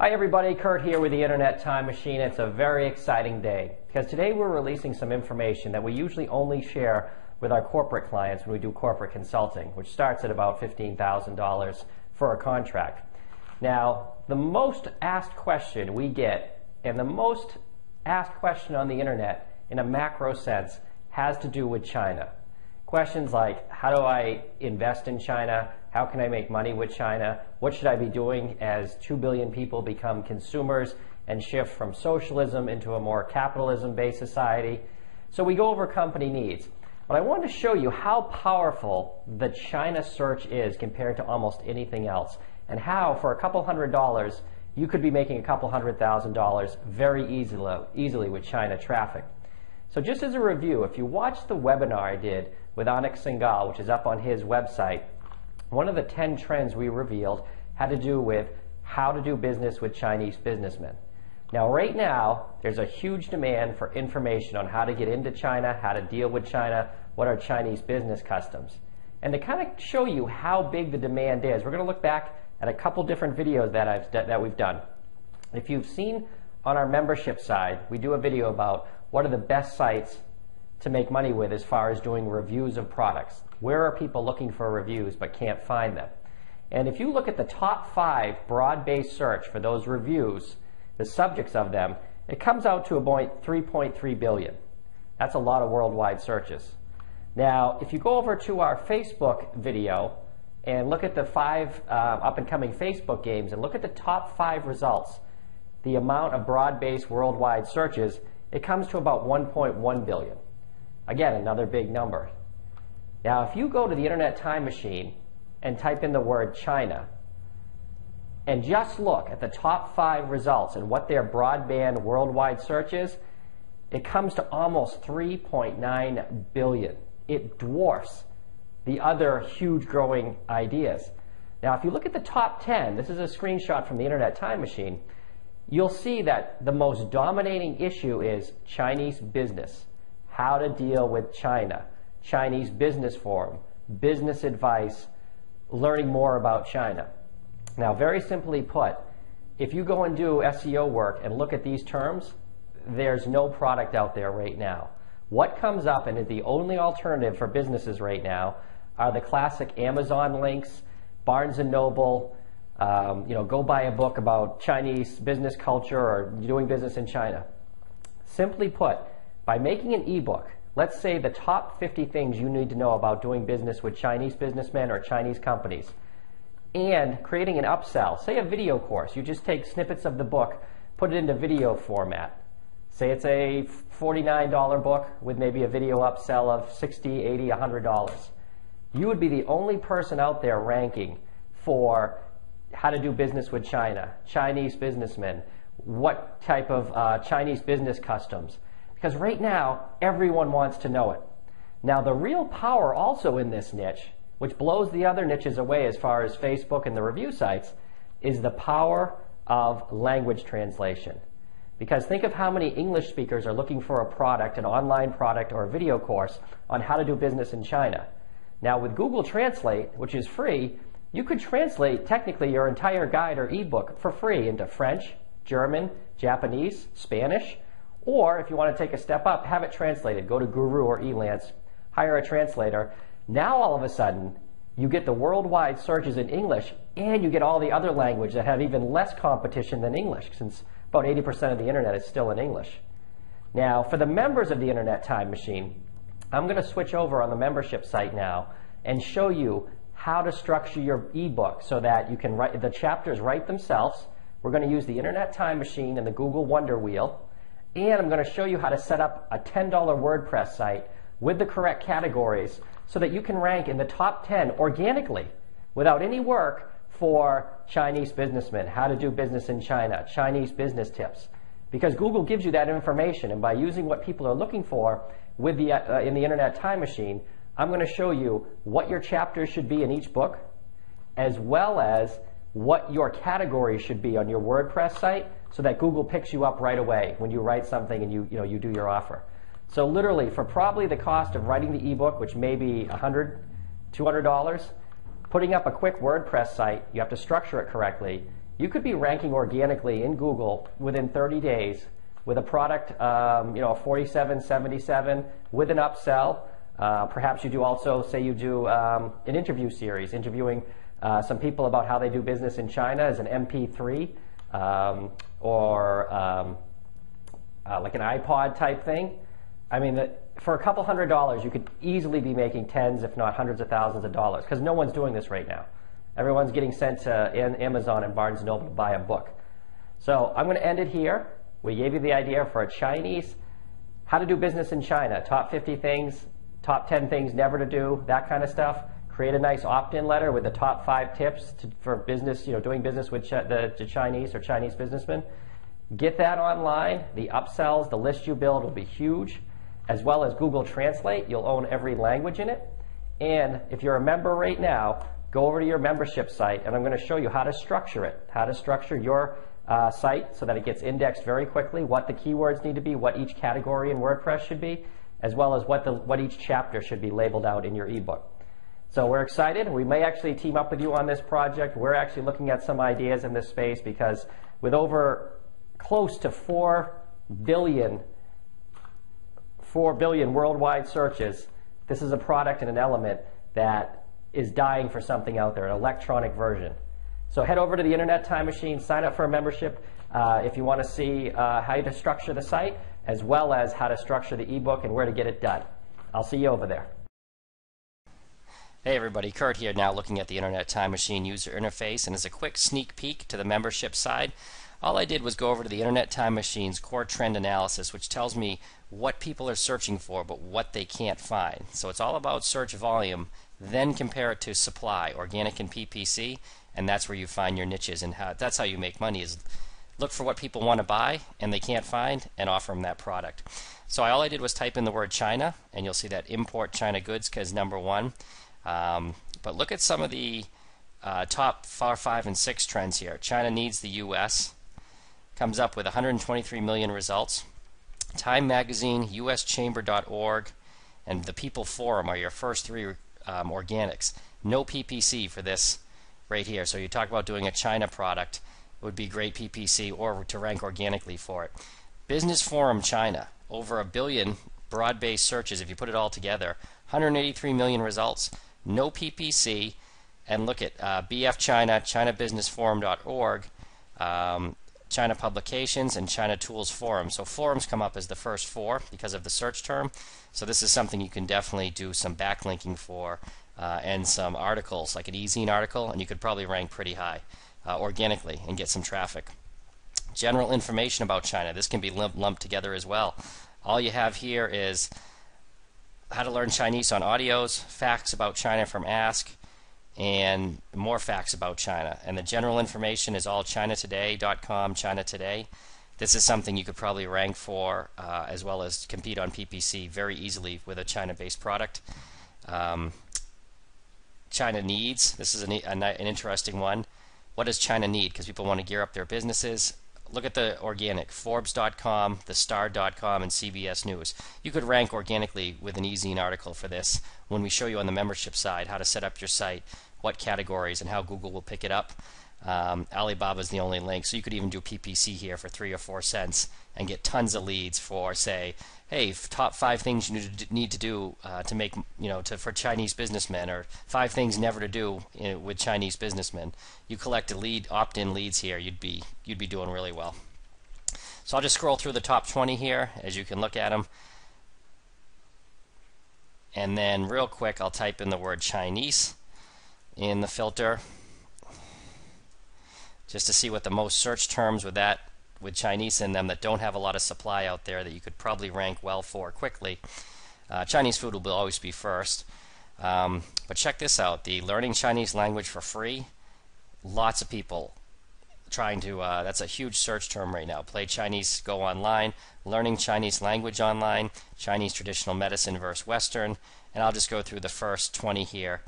Hi everybody, Kurt here with the Internet Time Machine. It's a very exciting day because today we're releasing some information that we usually only share with our corporate clients when we do corporate consulting, which starts at about $15,000 for a contract. Now, the most asked question we get, and the most asked question on the internet in a macro sense, has to do with China. Questions like, how do I invest in China? How can I make money with China? What should I be doing as 2 billion people become consumers and shift from socialism into a more capitalism-based society? So we go over company needs. But I wanted to show you how powerful the China search is compared to almost anything else, and how for a couple $100 you could be making a couple $100,000 very easily with China traffic. So just as a review, if you watched the webinar I did with Anik Singhal, which is up on his website, one of the 10 trends we revealed had to do with how to do business with Chinese businessmen. Now, right now, there's a huge demand for information on how to get into China, how to deal with China, what are Chinese business customs. And to kind of show you how big the demand is, we're going to look back at a couple different videos that we've done. If you've seen on our membership side, we do a video about what are the best sites to make money with as far as doing reviews of products. Where are people looking for reviews but can't find them? And if you look at the top 5 broad-based search for those reviews, the subjects of them, it comes out to about 3.3 billion. That's a lot of worldwide searches. Now, if you go over to our Facebook video and look at the 5 up-and-coming Facebook games and look at the top 5 results, the amount of broad-based worldwide searches, it comes to about 1.1 billion. Again, another big number. Now, if you go to the Internet Time Machine and type in the word China and just look at the top 5 results and what their broadband worldwide search is, it comes to almost 3.9 billion. It dwarfs the other huge growing ideas. Now, if you look at the top 10, this is a screenshot from the Internet Time Machine, you'll see that the most dominating issue is Chinese business, how to deal with China, Chinese business forum, business advice, learning more about China. Now, very simply put, if you go and do SEO work and look at these terms, there's no product out there right now. What comes up and is the only alternative for businesses right now are the classic Amazon links, Barnes & Noble, go buy a book about Chinese business culture or doing business in China. Simply put, by making an ebook, let's say the top 50 things you need to know about doing business with Chinese businessmen or Chinese companies, and creating an upsell, say a video course. You just take snippets of the book, put it into video format. Say it's a $49 book with maybe a video upsell of $60, $80, $100. You would be the only person out there ranking for how to do business with China, Chinese businessmen, what type of Chinese business customs. Because right now, everyone wants to know it. Now, the real power also in this niche, which blows the other niches away as far as Facebook and the review sites, is the power of language translation. Because think of how many English speakers are looking for a product, an online product or a video course on how to do business in China. Now, with Google Translate, which is free, you could translate technically your entire guide or ebook for free into French, German, Japanese, Spanish, or if you want to take a step up, have it translated. Go to Guru or Elance, hire a translator. Now all of a sudden, you get the worldwide searches in English, and you get all the other language that have even less competition than English, since about 80% of the internet is still in English. Now, for the members of the Internet Time Machine, I'm going to switch over on the membership site now and show you how to structure your ebook so that you can write the chapters write themselves. We're going to use the Internet Time Machine and the Google Wonder Wheel. And I'm going to show you how to set up a $10 WordPress site with the correct categories so that you can rank in the top 10 organically without any work for Chinese businessmen, how to do business in China, Chinese business tips. Because Google gives you that information, and by using what people are looking for with in the Internet Time Machine, I'm going to show you what your chapters should be in each book, as well as what your categories should be on your WordPress site, so that Google picks you up right away when you write something and you do your offer. So literally, for probably the cost of writing the ebook, which may be $100, $200, putting up a quick WordPress site, you have to structure it correctly, you could be ranking organically in Google within 30 days with a product, a 4777 with an upsell. Perhaps you do also, say you do an interview series, interviewing some people about how they do business in China as an MP3 or like an iPod type thing. I mean, for a couple $100s, you could easily be making tens, if not hundreds of thousands of dollars, because no one's doing this right now. Everyone's getting sent to Amazon and Barnes & Noble to buy a book. So I'm going to end it here. We gave you the idea for a Chinese, how to do business in China, top 50 things, top 10 things never to do, that kind of stuff. Create a nice opt-in letter with the top 5 tips for business, doing business with the Chinese or Chinese businessmen. Get that online. The upsells, the list you build will be huge, as well as Google Translate. You'll own every language in it. And if you're a member right now, go over to your membership site, and I'm going to show you how to structure it, how to structure your site so that it gets indexed very quickly, what the keywords need to be, what each category in WordPress should be, as well as what each chapter should be labeled out in your ebook. So we're excited. We may actually team up with you on this project. We're actually looking at some ideas in this space because with over close to 4 billion worldwide searches, this is a product and an element that is dying for something out there, an electronic version. So head over to the Internet Time Machine, sign up for a membership if you want to see how to structure the site, as well as how to structure the ebook and where to get it done. I'll see you over there. Hey everybody, Kurt here, now looking at the Internet Time Machine user interface, and as a quick sneak peek to the membership side, all I did was go over to the Internet Time Machine's core trend analysis, which tells me what people are searching for but what they can't find. So it's all about search volume, then compare it to supply, organic and PPC, and that's where you find your niches, and that's how you make money, is look for what people want to buy and they can't find and offer them that product. So all I did was type in the word China, and you'll see that import China goods because #1. But look at some of the top 4, 5, and 6 trends here. China needs the U.S. comes up with 123 million results. Time Magazine, uschamber.org, and the People Forum are your first 3 organics. No PPC for this right here. So you talk about doing a China product, it would be great PPC or to rank organically for it. Business Forum China, over 1 billion broad-based searches if you put it all together. 183 million results. No PPC, and look at BF China, ChinaBusinessForum.org, China Publications, and China Tools Forum. So forums come up as the first 4 because of the search term. So this is something you can definitely do some backlinking for and some articles, like an e-zine article, and you could probably rank pretty high organically and get some traffic. General information about China. This can be lumped together as well. All you have here is how to learn Chinese on audios, facts about China from Ask, and more facts about China. And the general information is all ChinaToday.com, China Today. This is something you could probably rank for as well as compete on PPC very easily with a China-based product. China needs. This is an interesting one. What does China need? Because people want to gear up their businesses. Look at the organic, Forbes.com, thestar.com, and CBS News. You could rank organically with an e-zine article for this when we show you on the membership side how to set up your site, what categories, and how Google will pick it up. Alibaba is the only link, so you could even do PPC here for 3 or 4 cents and get tons of leads for, say, hey, top 5 things you need to do to make, for Chinese businessmen, or 5 things never to do with Chinese businessmen. You collect opt-in leads here, you'd be doing really well. So I'll just scroll through the top 20 here, as you can look at them. And then real quick, I'll type in the word Chinese in the filter, just to see what the most search terms with Chinese in them that don't have a lot of supply out there that you could probably rank well for quickly. Chinese food will always be first. But check this out, the learning Chinese language for free, lots of people trying to, that's a huge search term right now. Play Chinese, go online, learning Chinese language online, Chinese traditional medicine versus Western, and I'll just go through the first 20 here.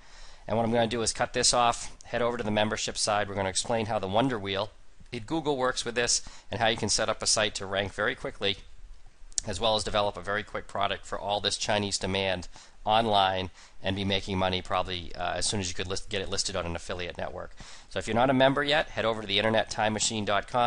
And what I'm going to do is cut this off, head over to the membership side. We're going to explain how the Wonder Wheel at Google works with this and how you can set up a site to rank very quickly as well as develop a very quick product for all this Chinese demand online and be making money probably as soon as you could get it listed on an affiliate network. So if you're not a member yet, head over to theinternettimemachine.com.